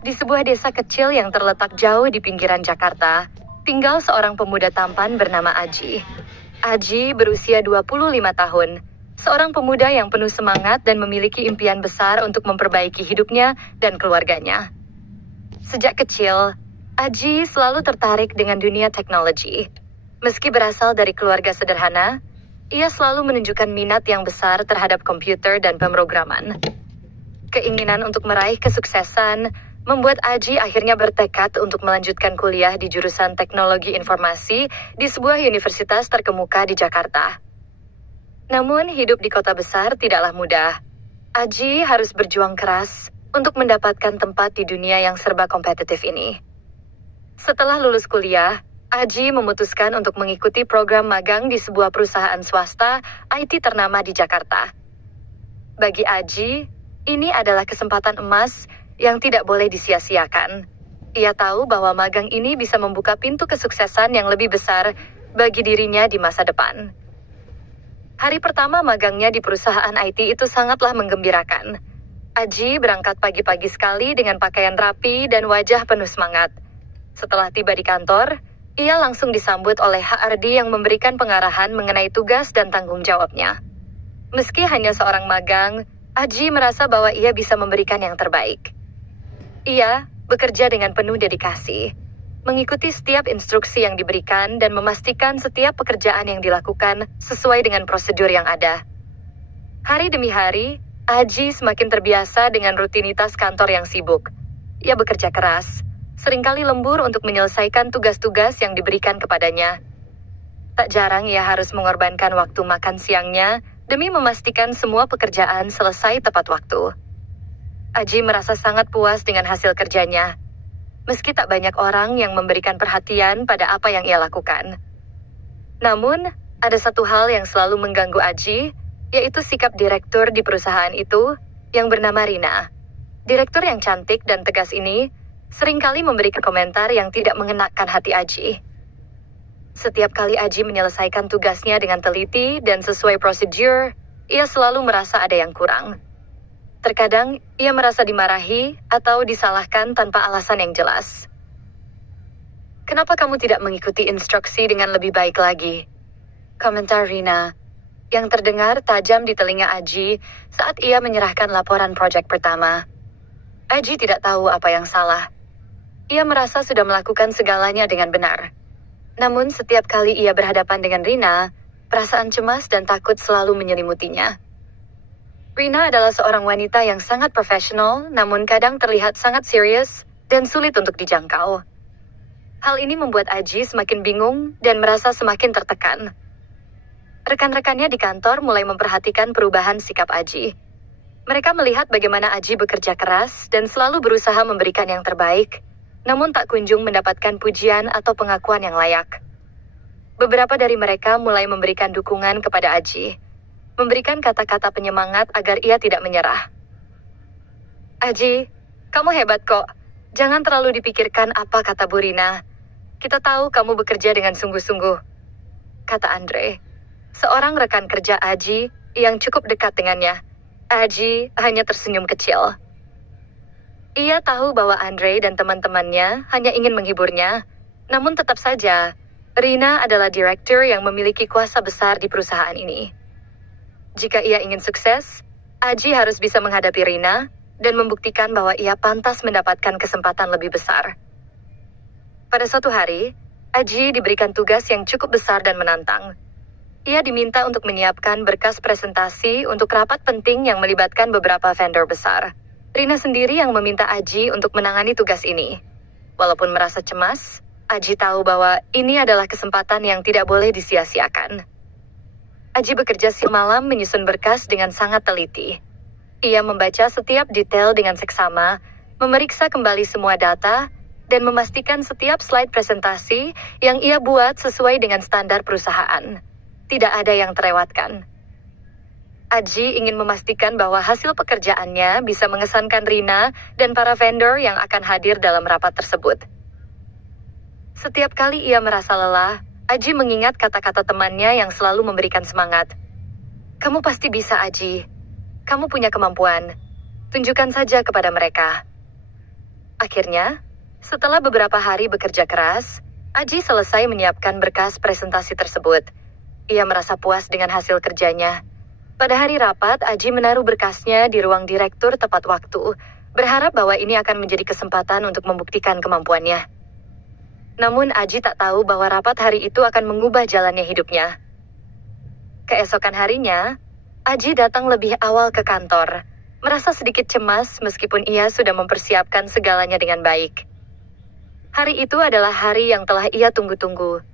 Di sebuah desa kecil yang terletak jauh di pinggiran Jakarta, tinggal seorang pemuda tampan bernama Aji. Aji berusia 25 tahun, seorang pemuda yang penuh semangat dan memiliki impian besar untuk memperbaiki hidupnya dan keluarganya. Sejak kecil, Aji selalu tertarik dengan dunia teknologi. Meski berasal dari keluarga sederhana, ia selalu menunjukkan minat yang besar terhadap komputer dan pemrograman. Keinginan untuk meraih kesuksesan membuat Aji akhirnya bertekad untuk melanjutkan kuliah di jurusan Teknologi Informasi di sebuah universitas terkemuka di Jakarta. Namun, hidup di kota besar tidaklah mudah. Aji harus berjuang keras untuk mendapatkan tempat di dunia yang serba kompetitif ini. Setelah lulus kuliah, Aji memutuskan untuk mengikuti program magang di sebuah perusahaan swasta IT ternama di Jakarta. Bagi Aji, ini adalah kesempatan emas yang tidak boleh disia-siakan. Ia tahu bahwa magang ini bisa membuka pintu kesuksesan yang lebih besar bagi dirinya di masa depan. Hari pertama magangnya di perusahaan IT itu sangatlah menggembirakan. Aji berangkat pagi-pagi sekali dengan pakaian rapi dan wajah penuh semangat. Setelah tiba di kantor, ia langsung disambut oleh HRD yang memberikan pengarahan mengenai tugas dan tanggung jawabnya. Meski hanya seorang magang, Aji merasa bahwa ia bisa memberikan yang terbaik. Ia bekerja dengan penuh dedikasi, mengikuti setiap instruksi yang diberikan dan memastikan setiap pekerjaan yang dilakukan sesuai dengan prosedur yang ada. Hari demi hari, Aji semakin terbiasa dengan rutinitas kantor yang sibuk. Ia bekerja keras, seringkali lembur untuk menyelesaikan tugas-tugas yang diberikan kepadanya. Tak jarang ia harus mengorbankan waktu makan siangnya demi memastikan semua pekerjaan selesai tepat waktu. Aji merasa sangat puas dengan hasil kerjanya, meski tak banyak orang yang memberikan perhatian pada apa yang ia lakukan. Namun, ada satu hal yang selalu mengganggu Aji, yaitu sikap direktur di perusahaan itu yang bernama Rina. Direktur yang cantik dan tegas ini seringkali memberikan komentar yang tidak mengenakan hati Aji. Setiap kali Aji menyelesaikan tugasnya dengan teliti dan sesuai prosedur, ia selalu merasa ada yang kurang. Terkadang, ia merasa dimarahi atau disalahkan tanpa alasan yang jelas. "Kenapa kamu tidak mengikuti instruksi dengan lebih baik lagi?" komentar Rina, yang terdengar tajam di telinga Aji saat ia menyerahkan laporan proyek pertama. Aji tidak tahu apa yang salah. Ia merasa sudah melakukan segalanya dengan benar. Namun setiap kali ia berhadapan dengan Rina, perasaan cemas dan takut selalu menyelimutinya. Rina adalah seorang wanita yang sangat profesional, namun kadang terlihat sangat serius dan sulit untuk dijangkau. Hal ini membuat Aji semakin bingung dan merasa semakin tertekan. Rekan-rekannya di kantor mulai memperhatikan perubahan sikap Aji. Mereka melihat bagaimana Aji bekerja keras dan selalu berusaha memberikan yang terbaik, namun tak kunjung mendapatkan pujian atau pengakuan yang layak. Beberapa dari mereka mulai memberikan dukungan kepada Aji, memberikan kata-kata penyemangat agar ia tidak menyerah. "Aji, kamu hebat kok. Jangan terlalu dipikirkan apa kata Bu Rina. Kita tahu kamu bekerja dengan sungguh-sungguh," kata Andre, seorang rekan kerja Aji yang cukup dekat dengannya. Aji hanya tersenyum kecil. Ia tahu bahwa Andre dan teman-temannya hanya ingin menghiburnya, namun tetap saja, Rina adalah direktur yang memiliki kuasa besar di perusahaan ini. Jika ia ingin sukses, Aji harus bisa menghadapi Rina dan membuktikan bahwa ia pantas mendapatkan kesempatan lebih besar. Pada suatu hari, Aji diberikan tugas yang cukup besar dan menantang. Ia diminta untuk menyiapkan berkas presentasi untuk rapat penting yang melibatkan beberapa vendor besar. Rina sendiri yang meminta Aji untuk menangani tugas ini. Walaupun merasa cemas, Aji tahu bahwa ini adalah kesempatan yang tidak boleh disia-siakan. Aji bekerja siang malam menyusun berkas dengan sangat teliti. Ia membaca setiap detail dengan seksama, memeriksa kembali semua data, dan memastikan setiap slide presentasi yang ia buat sesuai dengan standar perusahaan. Tidak ada yang terlewatkan. Aji ingin memastikan bahwa hasil pekerjaannya bisa mengesankan Rina dan para vendor yang akan hadir dalam rapat tersebut. Setiap kali ia merasa lelah, Aji mengingat kata-kata temannya yang selalu memberikan semangat. "Kamu pasti bisa, Aji. Kamu punya kemampuan. Tunjukkan saja kepada mereka." Akhirnya, setelah beberapa hari bekerja keras, Aji selesai menyiapkan berkas presentasi tersebut. Ia merasa puas dengan hasil kerjanya. Pada hari rapat, Aji menaruh berkasnya di ruang direktur tepat waktu, berharap bahwa ini akan menjadi kesempatan untuk membuktikan kemampuannya. Namun Aji tak tahu bahwa rapat hari itu akan mengubah jalannya hidupnya. Keesokan harinya, Aji datang lebih awal ke kantor, merasa sedikit cemas meskipun ia sudah mempersiapkan segalanya dengan baik. Hari itu adalah hari yang telah ia tunggu-tunggu.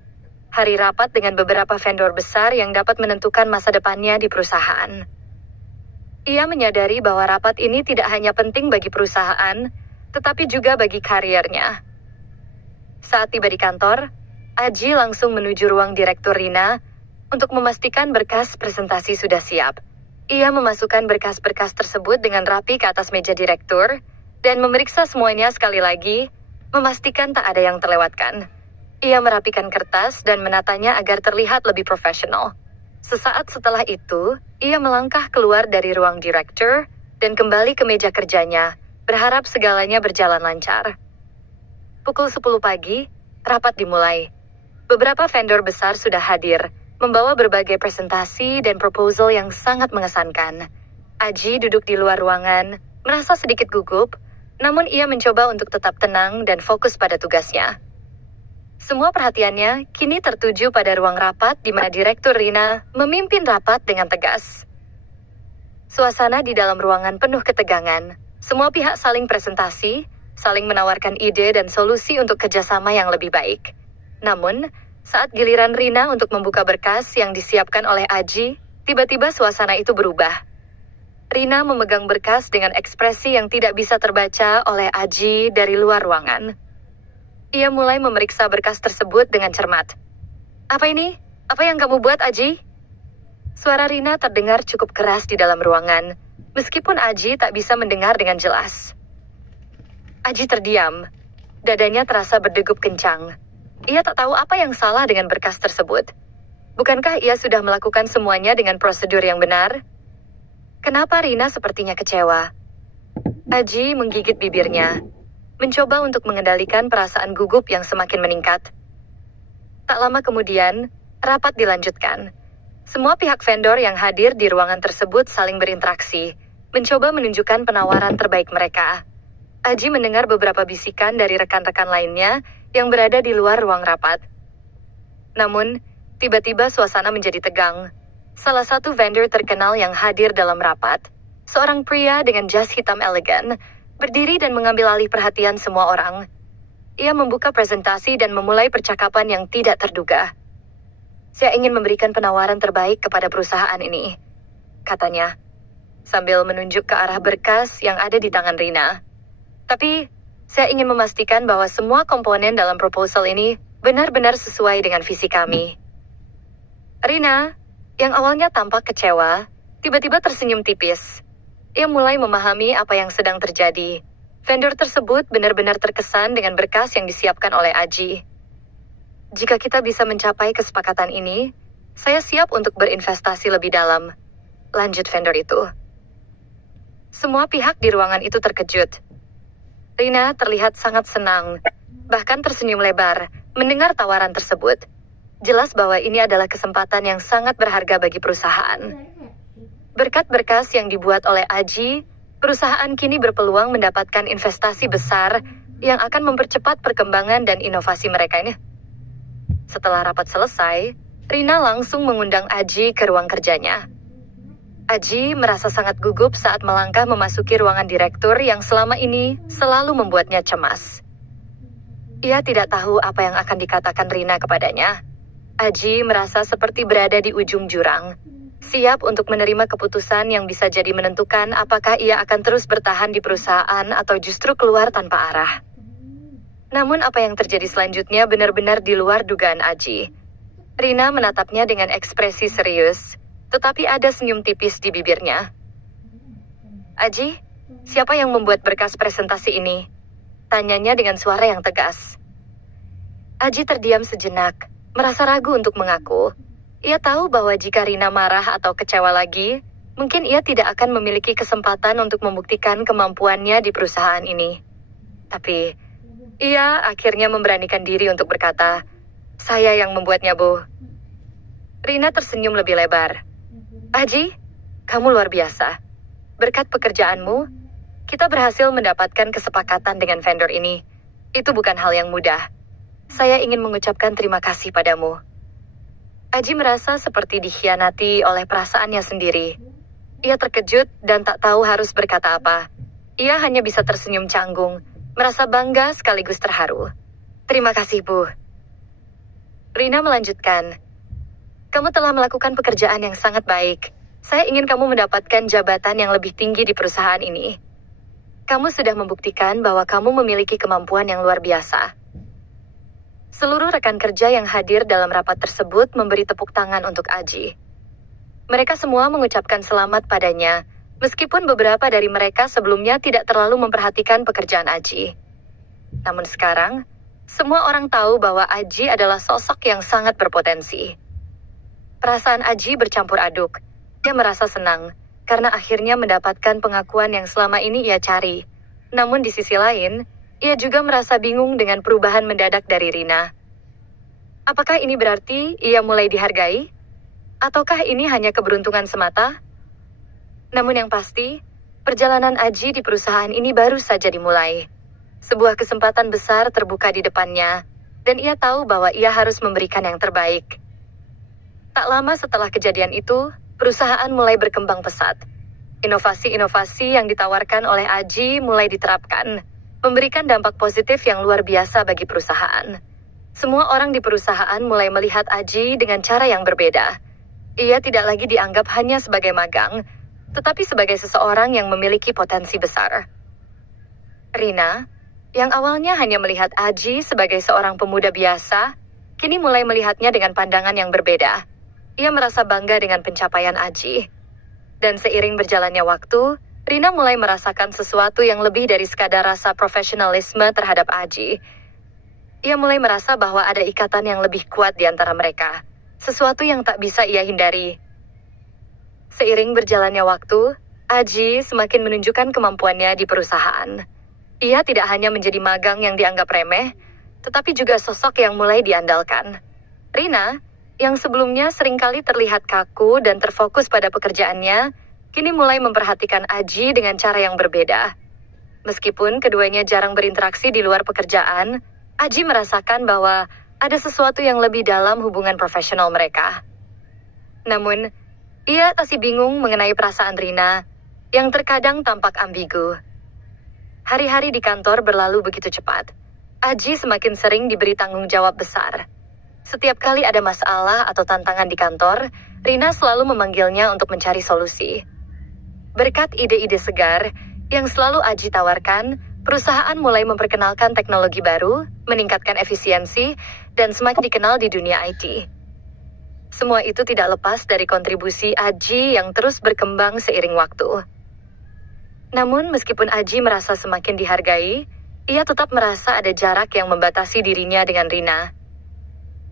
Hari rapat dengan beberapa vendor besar yang dapat menentukan masa depannya di perusahaan. Ia menyadari bahwa rapat ini tidak hanya penting bagi perusahaan, tetapi juga bagi karirnya. Saat tiba di kantor, Aji langsung menuju ruang Direktur Rina untuk memastikan berkas presentasi sudah siap. Ia memasukkan berkas-berkas tersebut dengan rapi ke atas meja direktur dan memeriksa semuanya sekali lagi, memastikan tak ada yang terlewatkan. Ia merapikan kertas dan menatanya agar terlihat lebih profesional. Sesaat setelah itu, ia melangkah keluar dari ruang direktur dan kembali ke meja kerjanya, berharap segalanya berjalan lancar. Pukul 10 pagi, rapat dimulai. Beberapa vendor besar sudah hadir, membawa berbagai presentasi dan proposal yang sangat mengesankan. Aji duduk di luar ruangan, merasa sedikit gugup, namun ia mencoba untuk tetap tenang dan fokus pada tugasnya. Semua perhatiannya kini tertuju pada ruang rapat di mana Direktur Rina memimpin rapat dengan tegas. Suasana di dalam ruangan penuh ketegangan. Semua pihak saling presentasi, saling menawarkan ide dan solusi untuk kerjasama yang lebih baik. Namun, saat giliran Rina untuk membuka berkas yang disiapkan oleh Aji, tiba-tiba suasana itu berubah. Rina memegang berkas dengan ekspresi yang tidak bisa terbaca oleh Aji dari luar ruangan. Ia mulai memeriksa berkas tersebut dengan cermat. "Apa ini? Apa yang kamu buat, Aji?" Suara Rina terdengar cukup keras di dalam ruangan, meskipun Aji tak bisa mendengar dengan jelas. Aji terdiam. Dadanya terasa berdegup kencang. Ia tak tahu apa yang salah dengan berkas tersebut. Bukankah ia sudah melakukan semuanya dengan prosedur yang benar? Kenapa Rina sepertinya kecewa? Aji menggigit bibirnya, mencoba untuk mengendalikan perasaan gugup yang semakin meningkat. Tak lama kemudian, rapat dilanjutkan. Semua pihak vendor yang hadir di ruangan tersebut saling berinteraksi, mencoba menunjukkan penawaran terbaik mereka. Aji mendengar beberapa bisikan dari rekan-rekan lainnya yang berada di luar ruang rapat. Namun, tiba-tiba suasana menjadi tegang. Salah satu vendor terkenal yang hadir dalam rapat, seorang pria dengan jas hitam elegan, berdiri dan mengambil alih perhatian semua orang. Ia membuka presentasi dan memulai percakapan yang tidak terduga. "Saya ingin memberikan penawaran terbaik kepada perusahaan ini," katanya, sambil menunjuk ke arah berkas yang ada di tangan Rina. "Tapi, saya ingin memastikan bahwa semua komponen dalam proposal ini benar-benar sesuai dengan visi kami." Rina, yang awalnya tampak kecewa, tiba-tiba tersenyum tipis. Ia mulai memahami apa yang sedang terjadi. Vendor tersebut benar-benar terkesan dengan berkas yang disiapkan oleh Aji. "Jika kita bisa mencapai kesepakatan ini, saya siap untuk berinvestasi lebih dalam," lanjut vendor itu. Semua pihak di ruangan itu terkejut. Rina terlihat sangat senang, bahkan tersenyum lebar mendengar tawaran tersebut. Jelas bahwa ini adalah kesempatan yang sangat berharga bagi perusahaan. Berkat berkas yang dibuat oleh Aji, perusahaan kini berpeluang mendapatkan investasi besar yang akan mempercepat perkembangan dan inovasi mereka ini. Setelah rapat selesai, Rina langsung mengundang Aji ke ruang kerjanya. Aji merasa sangat gugup saat melangkah memasuki ruangan direktur yang selama ini selalu membuatnya cemas. Ia tidak tahu apa yang akan dikatakan Rina kepadanya. Aji merasa seperti berada di ujung jurang, siap untuk menerima keputusan yang bisa jadi menentukan apakah ia akan terus bertahan di perusahaan atau justru keluar tanpa arah. Namun apa yang terjadi selanjutnya benar-benar di luar dugaan Aji. Rina menatapnya dengan ekspresi serius, tetapi ada senyum tipis di bibirnya. "Aji, siapa yang membuat berkas presentasi ini?" tanyanya dengan suara yang tegas. Aji terdiam sejenak, merasa ragu untuk mengaku. Ia tahu bahwa jika Rina marah atau kecewa lagi, mungkin ia tidak akan memiliki kesempatan untuk membuktikan kemampuannya di perusahaan ini. Tapi, ia akhirnya memberanikan diri untuk berkata, "Saya yang membuatnya, Bu." Rina tersenyum lebih lebar. "Aji, kamu luar biasa. Berkat pekerjaanmu, kita berhasil mendapatkan kesepakatan dengan vendor ini. Itu bukan hal yang mudah. Saya ingin mengucapkan terima kasih padamu." Aji merasa seperti dikhianati oleh perasaannya sendiri. Ia terkejut dan tak tahu harus berkata apa. Ia hanya bisa tersenyum canggung, merasa bangga sekaligus terharu. "Terima kasih, Bu." Rina melanjutkan, "Kamu telah melakukan pekerjaan yang sangat baik. Saya ingin kamu mendapatkan jabatan yang lebih tinggi di perusahaan ini. Kamu sudah membuktikan bahwa kamu memiliki kemampuan yang luar biasa." Seluruh rekan kerja yang hadir dalam rapat tersebut memberi tepuk tangan untuk Aji. Mereka semua mengucapkan selamat padanya, meskipun beberapa dari mereka sebelumnya tidak terlalu memperhatikan pekerjaan Aji. Namun sekarang, semua orang tahu bahwa Aji adalah sosok yang sangat berpotensi. Perasaan Aji bercampur aduk. Dia merasa senang, karena akhirnya mendapatkan pengakuan yang selama ini ia cari. Namun di sisi lain, ia juga merasa bingung dengan perubahan mendadak dari Rina. Apakah ini berarti ia mulai dihargai? Ataukah ini hanya keberuntungan semata? Namun yang pasti, perjalanan Aji di perusahaan ini baru saja dimulai. Sebuah kesempatan besar terbuka di depannya, dan ia tahu bahwa ia harus memberikan yang terbaik. Tak lama setelah kejadian itu, perusahaan mulai berkembang pesat. Inovasi-inovasi yang ditawarkan oleh Aji mulai diterapkan, memberikan dampak positif yang luar biasa bagi perusahaan. Semua orang di perusahaan mulai melihat Aji dengan cara yang berbeda. Ia tidak lagi dianggap hanya sebagai magang, tetapi sebagai seseorang yang memiliki potensi besar. Rina, yang awalnya hanya melihat Aji sebagai seorang pemuda biasa, kini mulai melihatnya dengan pandangan yang berbeda. Ia merasa bangga dengan pencapaian Aji. Dan seiring berjalannya waktu, Rina mulai merasakan sesuatu yang lebih dari sekadar rasa profesionalisme terhadap Aji. Ia mulai merasa bahwa ada ikatan yang lebih kuat di antara mereka, sesuatu yang tak bisa ia hindari. Seiring berjalannya waktu, Aji semakin menunjukkan kemampuannya di perusahaan. Ia tidak hanya menjadi magang yang dianggap remeh, tetapi juga sosok yang mulai diandalkan. Rina, yang sebelumnya seringkali terlihat kaku dan terfokus pada pekerjaannya, kini mulai memperhatikan Aji dengan cara yang berbeda. Meskipun keduanya jarang berinteraksi di luar pekerjaan, Aji merasakan bahwa ada sesuatu yang lebih dalam hubungan profesional mereka. Namun, ia masih bingung mengenai perasaan Rina, yang terkadang tampak ambigu. Hari-hari di kantor berlalu begitu cepat. Aji semakin sering diberi tanggung jawab besar. Setiap kali ada masalah atau tantangan di kantor, Rina selalu memanggilnya untuk mencari solusi. Berkat ide-ide segar yang selalu Aji tawarkan, perusahaan mulai memperkenalkan teknologi baru, meningkatkan efisiensi, dan semakin dikenal di dunia IT. Semua itu tidak lepas dari kontribusi Aji yang terus berkembang seiring waktu. Namun, meskipun Aji merasa semakin dihargai, ia tetap merasa ada jarak yang membatasi dirinya dengan Rina.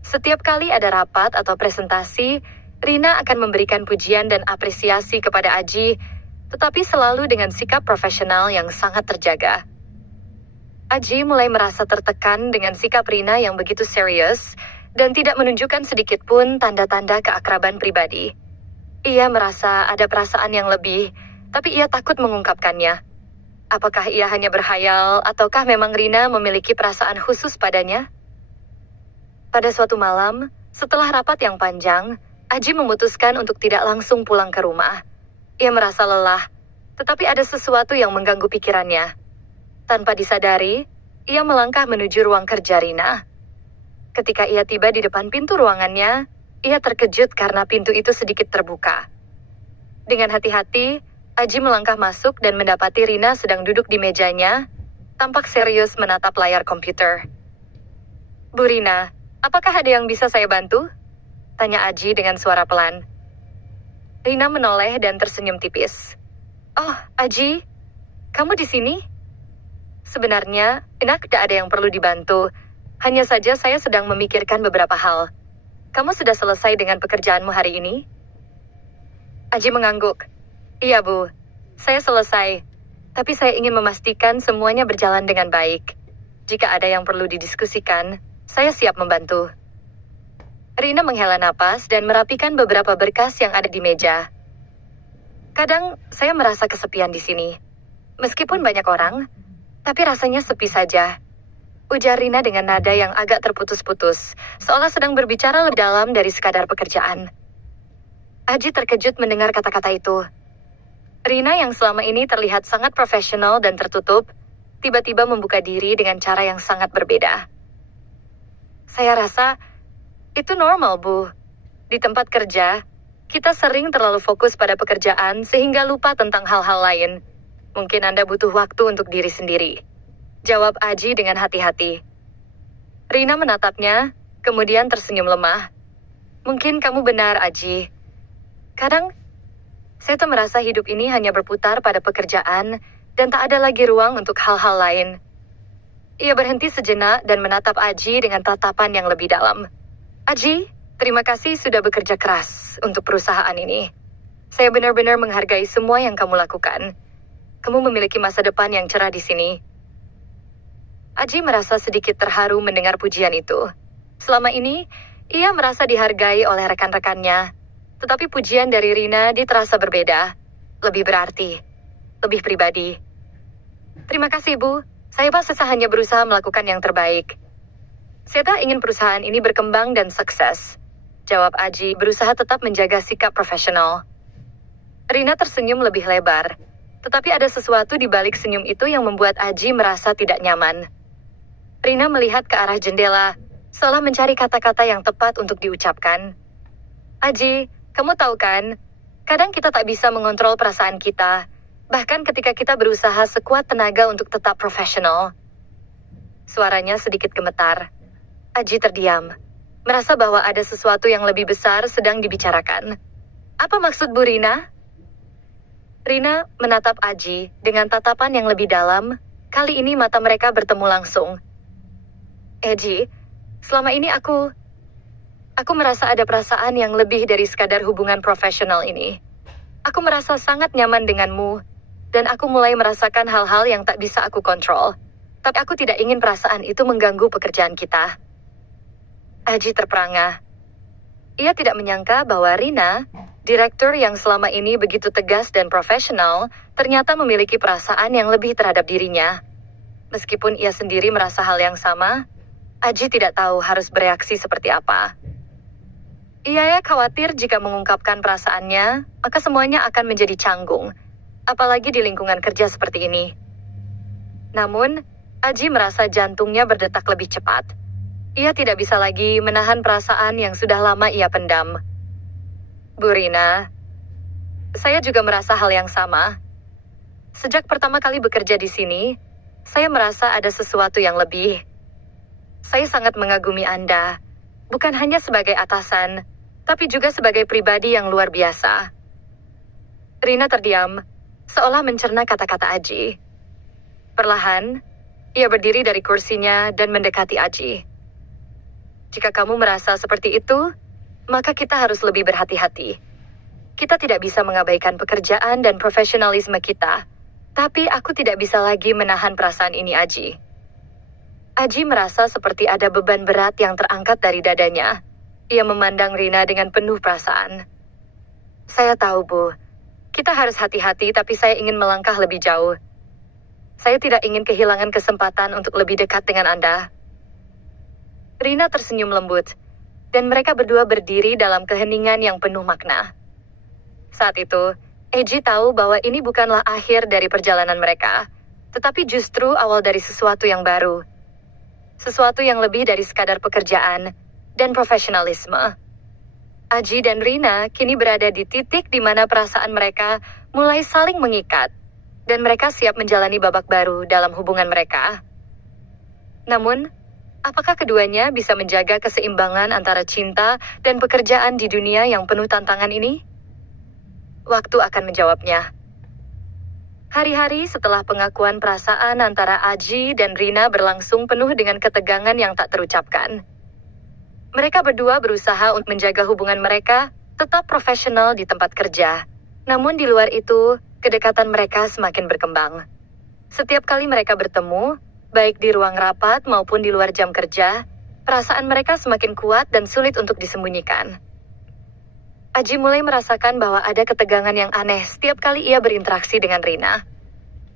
Setiap kali ada rapat atau presentasi, Rina akan memberikan pujian dan apresiasi kepada Aji, tetapi selalu dengan sikap profesional yang sangat terjaga. Aji mulai merasa tertekan dengan sikap Rina yang begitu serius dan tidak menunjukkan sedikit pun tanda-tanda keakraban pribadi. Ia merasa ada perasaan yang lebih, tapi ia takut mengungkapkannya. Apakah ia hanya berhayal ataukah memang Rina memiliki perasaan khusus padanya? Pada suatu malam, setelah rapat yang panjang, Aji memutuskan untuk tidak langsung pulang ke rumah. Ia merasa lelah, tetapi ada sesuatu yang mengganggu pikirannya. Tanpa disadari, ia melangkah menuju ruang kerja Rina. Ketika ia tiba di depan pintu ruangannya, ia terkejut karena pintu itu sedikit terbuka. Dengan hati-hati, Aji melangkah masuk dan mendapati Rina sedang duduk di mejanya, tampak serius menatap layar komputer. "Bu Rina, apakah ada yang bisa saya bantu?" tanya Aji dengan suara pelan. Rina menoleh dan tersenyum tipis. "Oh, Aji, kamu di sini?" "Sebenarnya, tidak ada yang perlu dibantu. Hanya saja saya sedang memikirkan beberapa hal. Kamu sudah selesai dengan pekerjaanmu hari ini?" Aji mengangguk. "Iya, Bu. Saya selesai. Tapi saya ingin memastikan semuanya berjalan dengan baik. Jika ada yang perlu didiskusikan, saya siap membantu. Rina menghela napas dan merapikan beberapa berkas yang ada di meja. Kadang saya merasa kesepian di sini. Meskipun banyak orang, tapi rasanya sepi saja. Ujar Rina dengan nada yang agak terputus-putus, seolah sedang berbicara lebih dalam dari sekadar pekerjaan. Aji terkejut mendengar kata-kata itu. Rina yang selama ini terlihat sangat profesional dan tertutup, tiba-tiba membuka diri dengan cara yang sangat berbeda. Saya rasa itu normal, Bu. Di tempat kerja, kita sering terlalu fokus pada pekerjaan sehingga lupa tentang hal-hal lain. Mungkin Anda butuh waktu untuk diri sendiri. Jawab Aji dengan hati-hati. Rina menatapnya, kemudian tersenyum lemah. Mungkin kamu benar, Aji. Kadang, saya tuh merasa hidup ini hanya berputar pada pekerjaan dan tak ada lagi ruang untuk hal-hal lain. Ia berhenti sejenak dan menatap Aji dengan tatapan yang lebih dalam. Aji, terima kasih sudah bekerja keras untuk perusahaan ini. Saya benar-benar menghargai semua yang kamu lakukan. Kamu memiliki masa depan yang cerah di sini. Aji merasa sedikit terharu mendengar pujian itu. Selama ini, ia merasa dihargai oleh rekan-rekannya. Tetapi pujian dari Rina terasa berbeda. Lebih berarti. Lebih pribadi. Terima kasih, Bu. Saya hanya berusaha melakukan yang terbaik. Saya ingin perusahaan ini berkembang dan sukses. Jawab Aji berusaha tetap menjaga sikap profesional. Rina tersenyum lebih lebar. Tetapi ada sesuatu di balik senyum itu yang membuat Aji merasa tidak nyaman. Rina melihat ke arah jendela, seolah mencari kata-kata yang tepat untuk diucapkan. Aji, kamu tahu kan, kadang kita tak bisa mengontrol perasaan kita, bahkan ketika kita berusaha sekuat tenaga untuk tetap profesional. Suaranya sedikit gemetar. Aji terdiam, merasa bahwa ada sesuatu yang lebih besar sedang dibicarakan. Apa maksud Bu Rina? Rina menatap Aji dengan tatapan yang lebih dalam. Kali ini mata mereka bertemu langsung. Aji, selama ini aku merasa ada perasaan yang lebih dari sekadar hubungan profesional ini. Aku merasa sangat nyaman denganmu, dan aku mulai merasakan hal-hal yang tak bisa aku kontrol. Tapi aku tidak ingin perasaan itu mengganggu pekerjaan kita. Aji terperangah. Ia tidak menyangka bahwa Rina, direktur yang selama ini begitu tegas dan profesional, ternyata memiliki perasaan yang lebih terhadap dirinya. Meskipun ia sendiri merasa hal yang sama, Aji tidak tahu harus bereaksi seperti apa. Ia khawatir jika mengungkapkan perasaannya, maka semuanya akan menjadi canggung, apalagi di lingkungan kerja seperti ini. Namun, Aji merasa jantungnya berdetak lebih cepat. Ia tidak bisa lagi menahan perasaan yang sudah lama ia pendam. Bu Rina, saya juga merasa hal yang sama. Sejak pertama kali bekerja di sini, saya merasa ada sesuatu yang lebih. Saya sangat mengagumi Anda, bukan hanya sebagai atasan, tapi juga sebagai pribadi yang luar biasa. Rina terdiam, seolah mencerna kata-kata Aji. Perlahan, ia berdiri dari kursinya dan mendekati Aji. Jika kamu merasa seperti itu, maka kita harus lebih berhati-hati. Kita tidak bisa mengabaikan pekerjaan dan profesionalisme kita, tapi aku tidak bisa lagi menahan perasaan ini, Aji. Aji merasa seperti ada beban berat yang terangkat dari dadanya. Ia memandang Rina dengan penuh perasaan. Saya tahu, Bu. Kita harus hati-hati, tapi saya ingin melangkah lebih jauh. Saya tidak ingin kehilangan kesempatan untuk lebih dekat dengan Anda. Rina tersenyum lembut, dan mereka berdua berdiri dalam keheningan yang penuh makna. Saat itu, Aji tahu bahwa ini bukanlah akhir dari perjalanan mereka, tetapi justru awal dari sesuatu yang baru. Sesuatu yang lebih dari sekadar pekerjaan dan profesionalisme. Aji dan Rina kini berada di titik di mana perasaan mereka mulai saling mengikat, dan mereka siap menjalani babak baru dalam hubungan mereka. Namun, apakah keduanya bisa menjaga keseimbangan antara cinta dan pekerjaan di dunia yang penuh tantangan ini? Waktu akan menjawabnya. Hari-hari setelah pengakuan perasaan antara Aji dan Rina berlangsung penuh dengan ketegangan yang tak terucapkan. Mereka berdua berusaha untuk menjaga hubungan mereka tetap profesional di tempat kerja. Namun di luar itu, kedekatan mereka semakin berkembang. Setiap kali mereka bertemu, baik di ruang rapat maupun di luar jam kerja, perasaan mereka semakin kuat dan sulit untuk disembunyikan. Aji mulai merasakan bahwa ada ketegangan yang aneh setiap kali ia berinteraksi dengan Rina.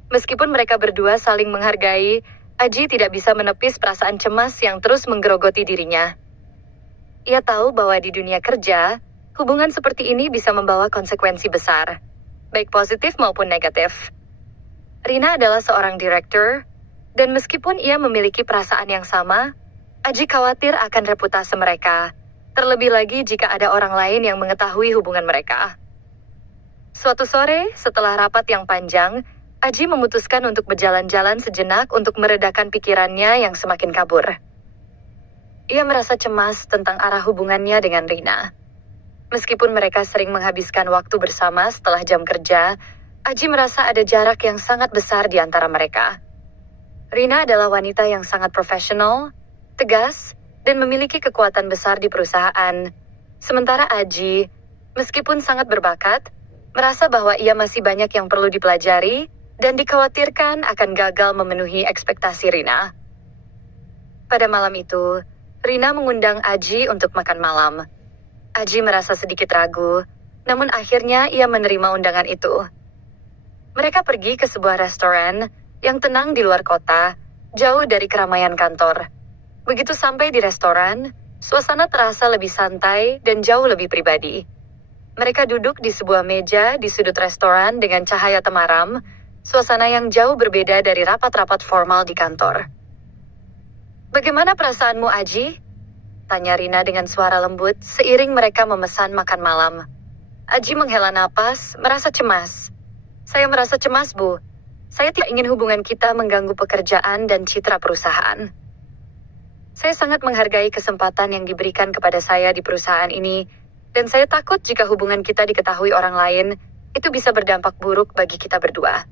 Meskipun mereka berdua saling menghargai, Aji tidak bisa menepis perasaan cemas yang terus menggerogoti dirinya. Ia tahu bahwa di dunia kerja, hubungan seperti ini bisa membawa konsekuensi besar, baik positif maupun negatif. Rina adalah seorang direktur, dan meskipun ia memiliki perasaan yang sama, Aji khawatir akan reputasi mereka, terlebih lagi jika ada orang lain yang mengetahui hubungan mereka. Suatu sore, setelah rapat yang panjang, Aji memutuskan untuk berjalan-jalan sejenak untuk meredakan pikirannya yang semakin kabur. Ia merasa cemas tentang arah hubungannya dengan Rina. Meskipun mereka sering menghabiskan waktu bersama setelah jam kerja, Aji merasa ada jarak yang sangat besar di antara mereka. Rina adalah wanita yang sangat profesional, tegas, dan memiliki kekuatan besar di perusahaan. Sementara Aji, meskipun sangat berbakat, merasa bahwa ia masih banyak yang perlu dipelajari dan dikhawatirkan akan gagal memenuhi ekspektasi Rina. Pada malam itu, Rina mengundang Aji untuk makan malam. Aji merasa sedikit ragu, namun akhirnya ia menerima undangan itu. Mereka pergi ke sebuah restoran yang tenang di luar kota, jauh dari keramaian kantor. Begitu sampai di restoran, suasana terasa lebih santai dan jauh lebih pribadi. Mereka duduk di sebuah meja di sudut restoran dengan cahaya temaram, suasana yang jauh berbeda dari rapat-rapat formal di kantor. "Bagaimana perasaanmu, Aji?" tanya Rina dengan suara lembut seiring mereka memesan makan malam. Aji menghela napas, merasa cemas. "Saya merasa cemas, Bu. Saya tidak ingin hubungan kita mengganggu pekerjaan dan citra perusahaan. Saya sangat menghargai kesempatan yang diberikan kepada saya di perusahaan ini, dan saya takut jika hubungan kita diketahui orang lain, itu bisa berdampak buruk bagi kita berdua."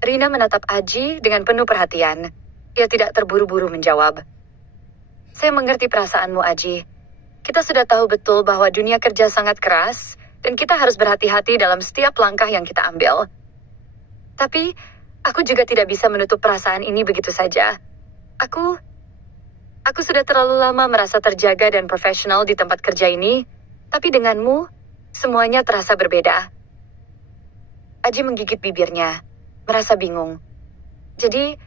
Rina menatap Aji dengan penuh perhatian. Ia tidak terburu-buru menjawab. "Saya mengerti perasaanmu, Aji. Kita sudah tahu betul bahwa dunia kerja sangat keras, dan kita harus berhati-hati dalam setiap langkah yang kita ambil. Tapi, aku juga tidak bisa menutup perasaan ini begitu saja. Aku sudah terlalu lama merasa terjaga dan profesional di tempat kerja ini, tapi denganmu, semuanya terasa berbeda." Aji menggigit bibirnya, merasa bingung. Jadi,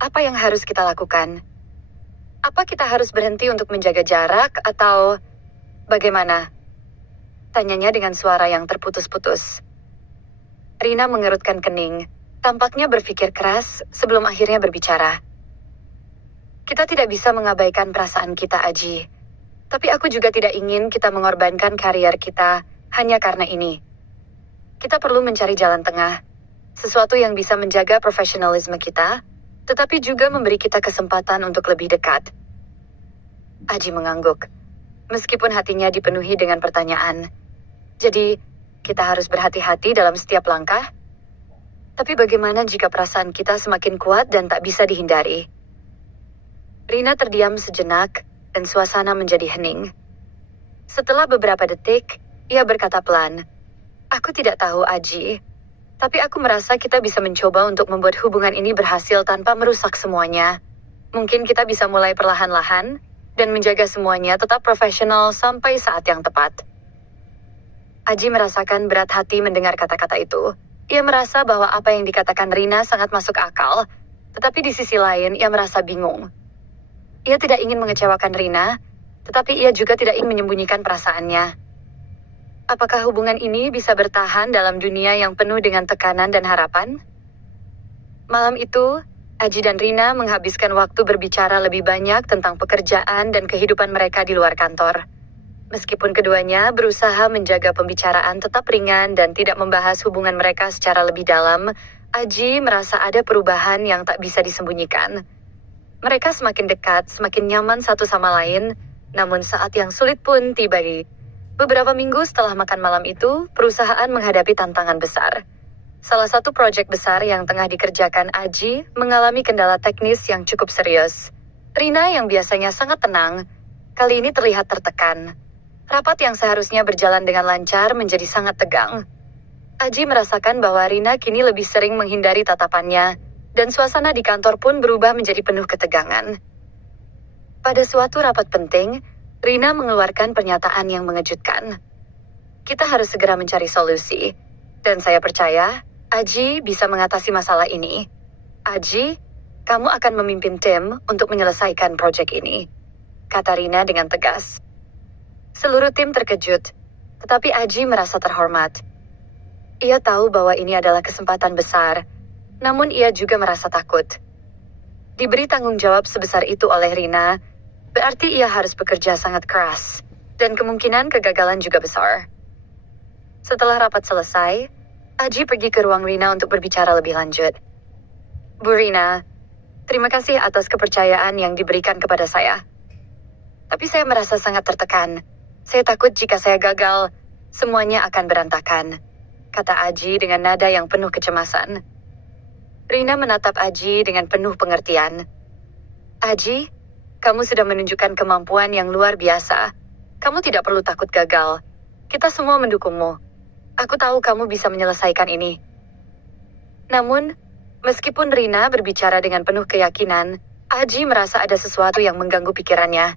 apa yang harus kita lakukan? Apa kita harus berhenti untuk menjaga jarak, atau bagaimana? Tanyanya dengan suara yang terputus-putus. Rina mengerutkan kening, tampaknya berpikir keras sebelum akhirnya berbicara. "Kita tidak bisa mengabaikan perasaan kita, Aji. Tapi aku juga tidak ingin kita mengorbankan karier kita hanya karena ini. Kita perlu mencari jalan tengah, sesuatu yang bisa menjaga profesionalisme kita, tetapi juga memberi kita kesempatan untuk lebih dekat." Aji mengangguk, meskipun hatinya dipenuhi dengan pertanyaan. Jadi, kita harus berhati-hati dalam setiap langkah? Tapi bagaimana jika perasaan kita semakin kuat dan tak bisa dihindari? Rina terdiam sejenak, dan suasana menjadi hening. Setelah beberapa detik, ia berkata pelan, "Aku tidak tahu, Aji. Tapi aku merasa kita bisa mencoba untuk membuat hubungan ini berhasil tanpa merusak semuanya. Mungkin kita bisa mulai perlahan-lahan, dan menjaga semuanya tetap profesional sampai saat yang tepat." Aji merasakan berat hati mendengar kata-kata itu. Ia merasa bahwa apa yang dikatakan Rina sangat masuk akal, tetapi di sisi lain ia merasa bingung. Ia tidak ingin mengecewakan Rina, tetapi ia juga tidak ingin menyembunyikan perasaannya. Apakah hubungan ini bisa bertahan dalam dunia yang penuh dengan tekanan dan harapan? Malam itu, Aji dan Rina menghabiskan waktu berbicara lebih banyak tentang pekerjaan dan kehidupan mereka di luar kantor. Meskipun keduanya berusaha menjaga pembicaraan tetap ringan dan tidak membahas hubungan mereka secara lebih dalam, Aji merasa ada perubahan yang tak bisa disembunyikan. Mereka semakin dekat, semakin nyaman satu sama lain, namun saat yang sulit pun tiba. Beberapa minggu setelah makan malam itu, perusahaan menghadapi tantangan besar. Salah satu proyek besar yang tengah dikerjakan Aji mengalami kendala teknis yang cukup serius. Rina yang biasanya sangat tenang, kali ini terlihat tertekan. Rapat yang seharusnya berjalan dengan lancar menjadi sangat tegang. Aji merasakan bahwa Rina kini lebih sering menghindari tatapannya, dan suasana di kantor pun berubah menjadi penuh ketegangan. Pada suatu rapat penting, Rina mengeluarkan pernyataan yang mengejutkan. Kita harus segera mencari solusi, dan saya percaya Aji bisa mengatasi masalah ini. Aji, kamu akan memimpin tim untuk menyelesaikan proyek ini, kata Rina dengan tegas. Seluruh tim terkejut, tetapi Aji merasa terhormat. Ia tahu bahwa ini adalah kesempatan besar, namun ia juga merasa takut. Diberi tanggung jawab sebesar itu oleh Rina, berarti ia harus bekerja sangat keras, dan kemungkinan kegagalan juga besar. Setelah rapat selesai, Aji pergi ke ruang Rina untuk berbicara lebih lanjut. Bu Rina, terima kasih atas kepercayaan yang diberikan kepada saya. Tapi saya merasa sangat tertekan. Saya takut jika saya gagal, semuanya akan berantakan, kata Aji dengan nada yang penuh kecemasan. Rina menatap Aji dengan penuh pengertian. Aji, kamu sudah menunjukkan kemampuan yang luar biasa. Kamu tidak perlu takut gagal. Kita semua mendukungmu. Aku tahu kamu bisa menyelesaikan ini. Namun, meskipun Rina berbicara dengan penuh keyakinan, Aji merasa ada sesuatu yang mengganggu pikirannya.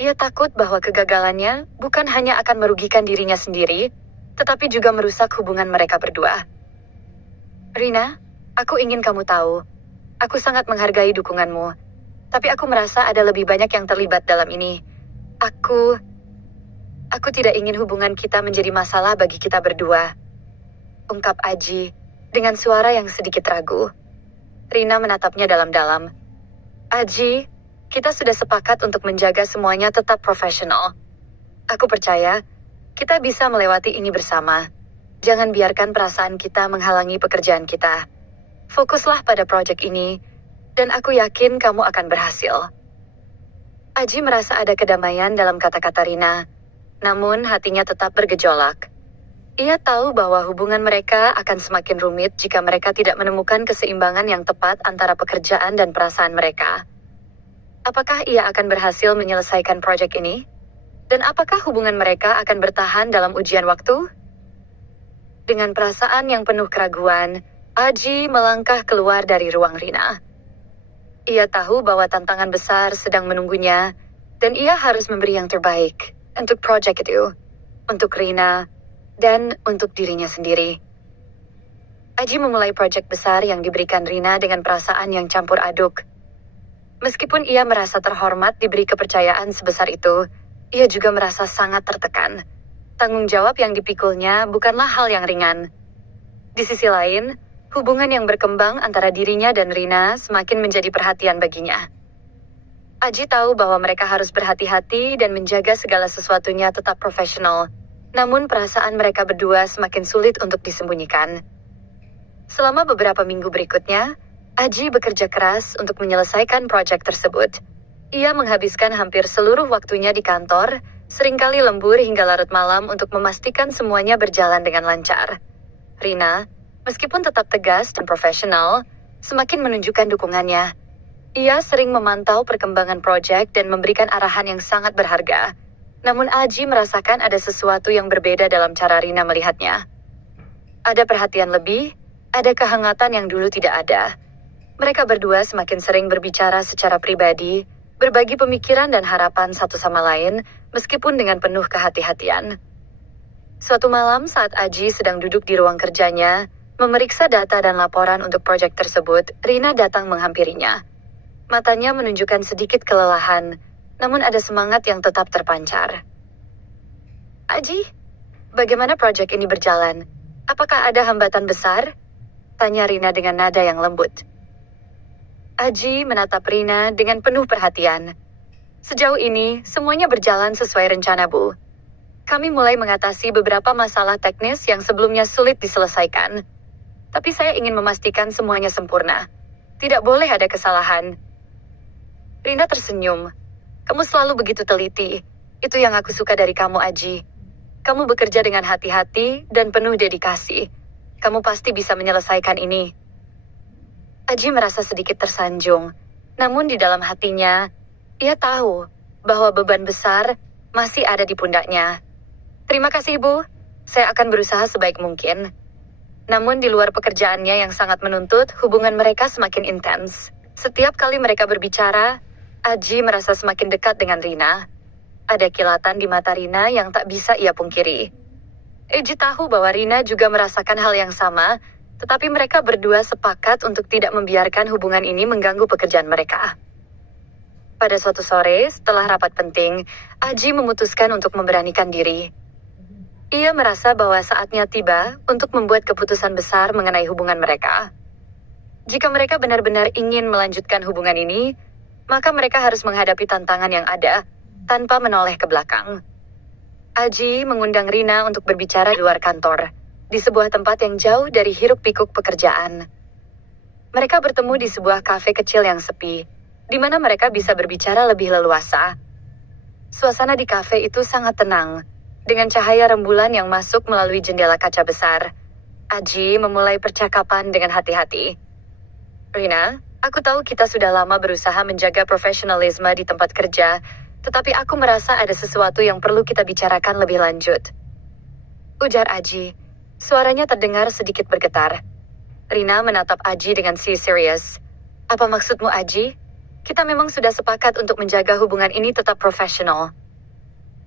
Ia takut bahwa kegagalannya bukan hanya akan merugikan dirinya sendiri, tetapi juga merusak hubungan mereka berdua. Rina, aku ingin kamu tahu, aku sangat menghargai dukunganmu, tapi aku merasa ada lebih banyak yang terlibat dalam ini. Aku tidak ingin hubungan kita menjadi masalah bagi kita berdua, ungkap Aji dengan suara yang sedikit ragu. Rina menatapnya dalam-dalam. Aji, kita sudah sepakat untuk menjaga semuanya tetap profesional. Aku percaya kita bisa melewati ini bersama. Jangan biarkan perasaan kita menghalangi pekerjaan kita. Fokuslah pada proyek ini, dan aku yakin kamu akan berhasil. Aji merasa ada kedamaian dalam kata-kata Rina, namun hatinya tetap bergejolak. Ia tahu bahwa hubungan mereka akan semakin rumit jika mereka tidak menemukan keseimbangan yang tepat antara pekerjaan dan perasaan mereka. Apakah ia akan berhasil menyelesaikan proyek ini? Dan apakah hubungan mereka akan bertahan dalam ujian waktu? Dengan perasaan yang penuh keraguan, Aji melangkah keluar dari ruang Rina. Ia tahu bahwa tantangan besar sedang menunggunya, dan ia harus memberi yang terbaik untuk proyek itu, untuk Rina, dan untuk dirinya sendiri. Aji memulai proyek besar yang diberikan Rina dengan perasaan yang campur aduk. Meskipun ia merasa terhormat diberi kepercayaan sebesar itu, ia juga merasa sangat tertekan. Tanggung jawab yang dipikulnya bukanlah hal yang ringan. Di sisi lain, hubungan yang berkembang antara dirinya dan Rina semakin menjadi perhatian baginya. Aji tahu bahwa mereka harus berhati-hati dan menjaga segala sesuatunya tetap profesional. Namun perasaan mereka berdua semakin sulit untuk disembunyikan. Selama beberapa minggu berikutnya, Aji bekerja keras untuk menyelesaikan proyek tersebut. Ia menghabiskan hampir seluruh waktunya di kantor, seringkali lembur hingga larut malam untuk memastikan semuanya berjalan dengan lancar. Rina, meskipun tetap tegas dan profesional, semakin menunjukkan dukungannya. Ia sering memantau perkembangan proyek dan memberikan arahan yang sangat berharga. Namun Aji merasakan ada sesuatu yang berbeda dalam cara Rina melihatnya. Ada perhatian lebih, ada kehangatan yang dulu tidak ada. Mereka berdua semakin sering berbicara secara pribadi, berbagi pemikiran dan harapan satu sama lain, meskipun dengan penuh kehati-hatian. Suatu malam saat Aji sedang duduk di ruang kerjanya, memeriksa data dan laporan untuk proyek tersebut, Rina datang menghampirinya. Matanya menunjukkan sedikit kelelahan, namun ada semangat yang tetap terpancar. Aji, bagaimana proyek ini berjalan? Apakah ada hambatan besar? Tanya Rina dengan nada yang lembut. Aji menatap Rina dengan penuh perhatian. Sejauh ini, semuanya berjalan sesuai rencana, Bu. Kami mulai mengatasi beberapa masalah teknis yang sebelumnya sulit diselesaikan. Tapi saya ingin memastikan semuanya sempurna. Tidak boleh ada kesalahan. Rina tersenyum. Kamu selalu begitu teliti. Itu yang aku suka dari kamu, Aji. Kamu bekerja dengan hati-hati dan penuh dedikasi. Kamu pasti bisa menyelesaikan ini. Aji merasa sedikit tersanjung. Namun di dalam hatinya, ia tahu bahwa beban besar masih ada di pundaknya. Terima kasih, Bu. Saya akan berusaha sebaik mungkin. Namun di luar pekerjaannya yang sangat menuntut, hubungan mereka semakin intens. Setiap kali mereka berbicara, Aji merasa semakin dekat dengan Rina. Ada kilatan di mata Rina yang tak bisa ia pungkiri. Aji tahu bahwa Rina juga merasakan hal yang sama, tetapi mereka berdua sepakat untuk tidak membiarkan hubungan ini mengganggu pekerjaan mereka. Pada suatu sore, setelah rapat penting, Aji memutuskan untuk memberanikan diri. Ia merasa bahwa saatnya tiba untuk membuat keputusan besar mengenai hubungan mereka. Jika mereka benar-benar ingin melanjutkan hubungan ini, maka mereka harus menghadapi tantangan yang ada, tanpa menoleh ke belakang. Aji mengundang Rina untuk berbicara di luar kantor, di sebuah tempat yang jauh dari hiruk-pikuk pekerjaan. Mereka bertemu di sebuah kafe kecil yang sepi, di mana mereka bisa berbicara lebih leluasa. Suasana di kafe itu sangat tenang, dengan cahaya rembulan yang masuk melalui jendela kaca besar. Aji memulai percakapan dengan hati-hati. Rina, aku tahu kita sudah lama berusaha menjaga profesionalisme di tempat kerja, tetapi aku merasa ada sesuatu yang perlu kita bicarakan lebih lanjut. Ujar Aji. Suaranya terdengar sedikit bergetar. Rina menatap Aji dengan serius. Apa maksudmu, Aji? Kita memang sudah sepakat untuk menjaga hubungan ini tetap profesional.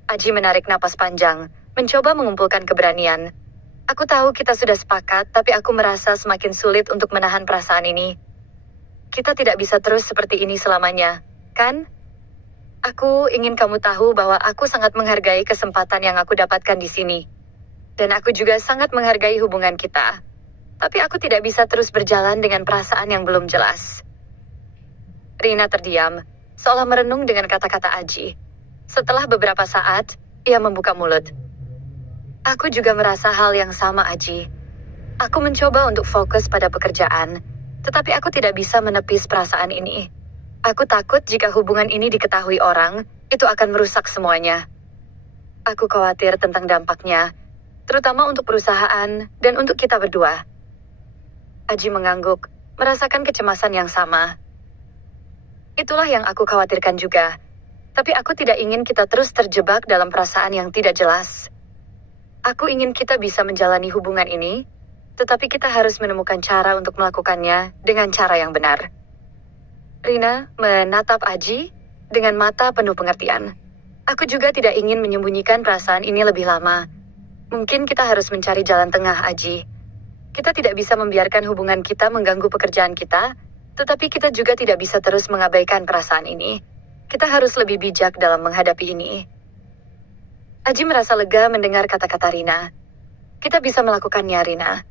Aji menarik napas panjang, mencoba mengumpulkan keberanian. Aku tahu kita sudah sepakat, tapi aku merasa semakin sulit untuk menahan perasaan ini. Kita tidak bisa terus seperti ini selamanya, kan? Aku ingin kamu tahu bahwa aku sangat menghargai kesempatan yang aku dapatkan di sini. Dan aku juga sangat menghargai hubungan kita. Tapi aku tidak bisa terus berjalan dengan perasaan yang belum jelas. Rina terdiam, seolah merenung dengan kata-kata Aji. Setelah beberapa saat, ia membuka mulut. Aku juga merasa hal yang sama, Aji. Aku mencoba untuk fokus pada pekerjaan, tetapi aku tidak bisa menepis perasaan ini. Aku takut jika hubungan ini diketahui orang, itu akan merusak semuanya. Aku khawatir tentang dampaknya, terutama untuk perusahaan dan untuk kita berdua. Aji mengangguk, merasakan kecemasan yang sama. Itulah yang aku khawatirkan juga. Tapi aku tidak ingin kita terus terjebak dalam perasaan yang tidak jelas. Aku ingin kita bisa menjalani hubungan ini, tetapi kita harus menemukan cara untuk melakukannya dengan cara yang benar. Rina menatap Aji dengan mata penuh pengertian. Aku juga tidak ingin menyembunyikan perasaan ini lebih lama. Mungkin kita harus mencari jalan tengah, Aji. Kita tidak bisa membiarkan hubungan kita mengganggu pekerjaan kita, tetapi kita juga tidak bisa terus mengabaikan perasaan ini. Kita harus lebih bijak dalam menghadapi ini. Aji merasa lega mendengar kata-kata Rina. Kita bisa melakukannya, Rina.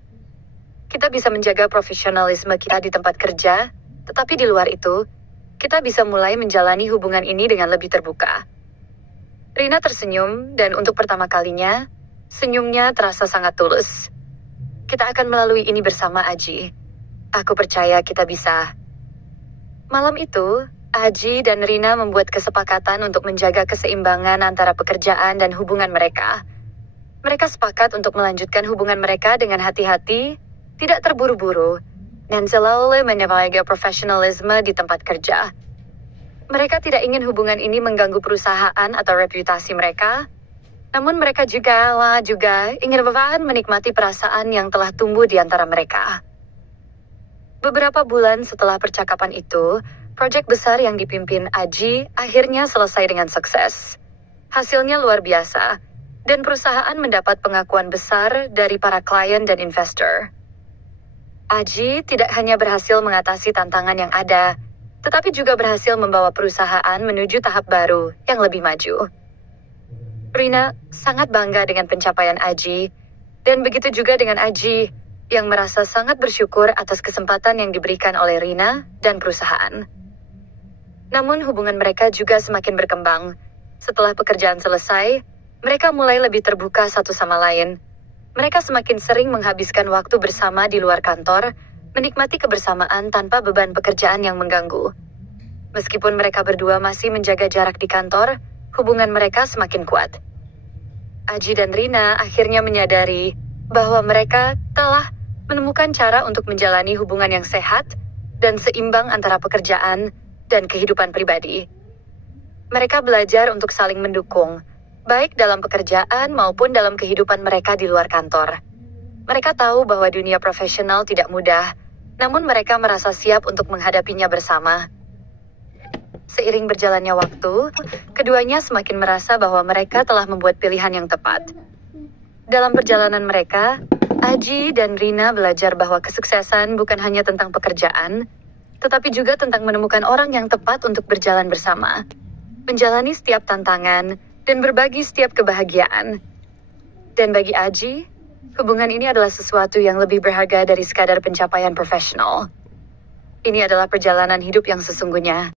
Kita bisa menjaga profesionalisme kita di tempat kerja, tetapi di luar itu, kita bisa mulai menjalani hubungan ini dengan lebih terbuka. Rina tersenyum, dan untuk pertama kalinya, senyumnya terasa sangat tulus. Kita akan melalui ini bersama, Aji. Aku percaya kita bisa. Malam itu, Aji dan Rina membuat kesepakatan untuk menjaga keseimbangan antara pekerjaan dan hubungan mereka. Mereka sepakat untuk melanjutkan hubungan mereka dengan hati-hati, tidak terburu-buru, dan selalu menjaga profesionalisme di tempat kerja. Mereka tidak ingin hubungan ini mengganggu perusahaan atau reputasi mereka, namun mereka juga ingin menikmati perasaan yang telah tumbuh di antara mereka. Beberapa bulan setelah percakapan itu, proyek besar yang dipimpin Aji akhirnya selesai dengan sukses. Hasilnya luar biasa, dan perusahaan mendapat pengakuan besar dari para klien dan investor. Aji tidak hanya berhasil mengatasi tantangan yang ada, tetapi juga berhasil membawa perusahaan menuju tahap baru yang lebih maju. Rina sangat bangga dengan pencapaian Aji, dan begitu juga dengan Aji, yang merasa sangat bersyukur atas kesempatan yang diberikan oleh Rina dan perusahaan. Namun hubungan mereka juga semakin berkembang. Setelah pekerjaan selesai, mereka mulai lebih terbuka satu sama lain. Mereka semakin sering menghabiskan waktu bersama di luar kantor, menikmati kebersamaan tanpa beban pekerjaan yang mengganggu. Meskipun mereka berdua masih menjaga jarak di kantor, hubungan mereka semakin kuat. Aji dan Rina akhirnya menyadari bahwa mereka telah menemukan cara untuk menjalani hubungan yang sehat dan seimbang antara pekerjaan dan kehidupan pribadi. Mereka belajar untuk saling mendukung, baik dalam pekerjaan maupun dalam kehidupan mereka di luar kantor. Mereka tahu bahwa dunia profesional tidak mudah, namun mereka merasa siap untuk menghadapinya bersama. Seiring berjalannya waktu, keduanya semakin merasa bahwa mereka telah membuat pilihan yang tepat. Dalam perjalanan mereka, Aji dan Rina belajar bahwa kesuksesan bukan hanya tentang pekerjaan, tetapi juga tentang menemukan orang yang tepat untuk berjalan bersama, menjalani setiap tantangan, dan berbagi setiap kebahagiaan. Dan bagi Aji, hubungan ini adalah sesuatu yang lebih berharga dari sekadar pencapaian profesional. Ini adalah perjalanan hidup yang sesungguhnya.